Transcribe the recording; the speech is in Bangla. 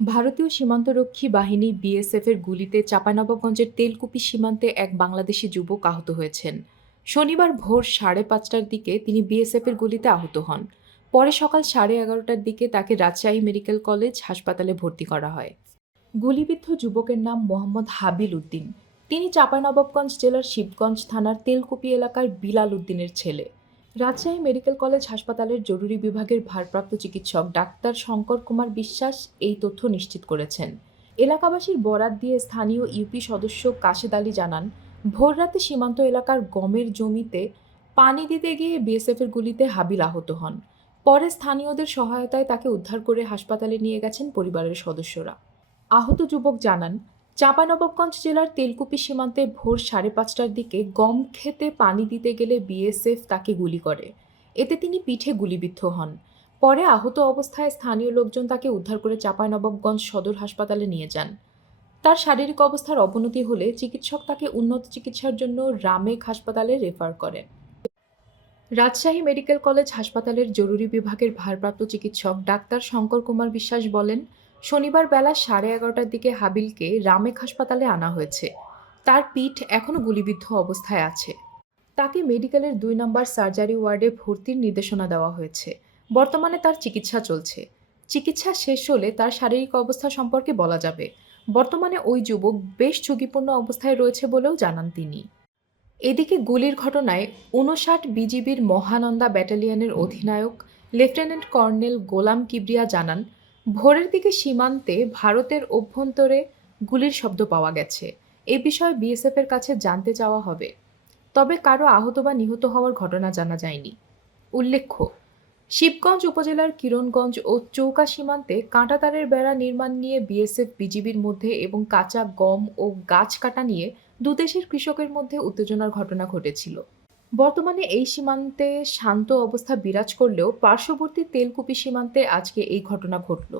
ভারতীয় সীমান্তরক্ষী বাহিনী বিএসএফের গুলিতে চাঁপাইনবাবগঞ্জের তেলকুপি সীমান্তে এক বাংলাদেশি যুবক আহত হয়েছেন। শনিবার ভোর 5:30টার দিকে তিনি বিএসএফের গুলিতে আহত হন। পরে সকাল 11:30টার দিকে তাকে রাজশাহী মেডিকেল কলেজ হাসপাতালে ভর্তি করা হয়। গুলিবিদ্ধ যুবকের নাম মোহাম্মদ হাবিল উদ্দিন। তিনি চাঁপাইনবাবগঞ্জ জেলার শিবগঞ্জ থানার তেলকুপি এলাকার বিলাল উদ্দিনের ছেলে। রাজশাহী মেডিকেল কলেজ হাসপাতালের জরুরি বিভাগের ভারপ্রাপ্ত চিকিৎসক ডাক্তার শঙ্কর কুমার বিশ্বাস এই তথ্য নিশ্চিত করেছেন। এলাকাবাসীর বরাত দিয়ে স্থানীয় ইউপি সদস্য কাশেদ আলী জানান, ভোররাতে সীমান্ত এলাকার গমের জমিতে পানি দিতে গিয়ে বিএসএফের গুলিতে হাবিল আহত হন। পরে স্থানীয়দের সহায়তায় তাকে উদ্ধার করে হাসপাতালে নিয়ে গেছেন পরিবারের সদস্যরা। আহত যুবক জানান, চাঁপাইনবাবগঞ্জ জেলার তেলকুপি সীমান্তে ভোর 5:30টার দিকে গম খেতে পানি দিতে গেলে বিএসএফ তাকে গুলি করে। এতে তিনি পিঠে গুলিবিদ্ধ হন। পরে আহত অবস্থায় স্থানীয় লোকজন তাকে উদ্ধার করে চাঁপাইনবাবগঞ্জ সদর হাসপাতালে নিয়ে যান। তার শারীরিক অবস্থার অবনতি হলে চিকিৎসক তাকে উন্নত চিকিৎসার জন্য রামেক হাসপাতালে রেফার করেন। রাজশাহী মেডিকেল কলেজ হাসপাতালের জরুরি বিভাগের ভারপ্রাপ্ত চিকিৎসক ডাক্তার শঙ্কর কুমার বিশ্বাস বলেন, শনিবার বেলা 11:30টার দিকে হাবিলকে রামেক হাসপাতালে আনা হয়েছে। তার পিঠ এখনও গুলিবিদ্ধ অবস্থায় আছে। তাকে মেডিকেলের 2 নম্বর সার্জারি ওয়ার্ডে ভর্তির নির্দেশনা দেওয়া হয়েছে। বর্তমানে তার চিকিৎসা চলছে। চিকিৎসা শেষ হলে তার শারীরিক অবস্থা সম্পর্কে বলা যাবে। বর্তমানে ওই যুবক বেশ ঝুঁকিপূর্ণ অবস্থায় রয়েছে বলেও জানান তিনি। এদিকে গুলির ঘটনায় ৫৯ বিজিবির মহানন্দা ব্যাটালিয়নের অধিনায়ক লেফটেন্যান্ট কর্নেল গোলাম কিবরিয়া জানান, ভোরের দিকে সীমান্তে ভারতের অভ্যন্তরে গুলির শব্দ পাওয়া গেছে। এ বিষয়ে বিএসএফের কাছে জানতে চাওয়া হবে। তবে কারো আহত বা নিহত হওয়ার ঘটনা জানা যায়নি। উল্লেখ্য, শিবগঞ্জ উপজেলার কিরণগঞ্জ ও চৌকা সীমান্তে কাঁটাতারের বেড়া নির্মাণ নিয়ে বিএসএফ বিজিবির মধ্যে এবং কাঁচা গম ও গাছ কাটা নিয়ে দুদেশের কৃষকের মধ্যে উত্তেজনার ঘটনা ঘটেছিল। বর্তমানে এই সীমান্তে শান্ত অবস্থা বিরাজ করলেও পার্শ্ববর্তী তেলকুপি সীমান্তে আজকে এই ঘটনা ঘটল।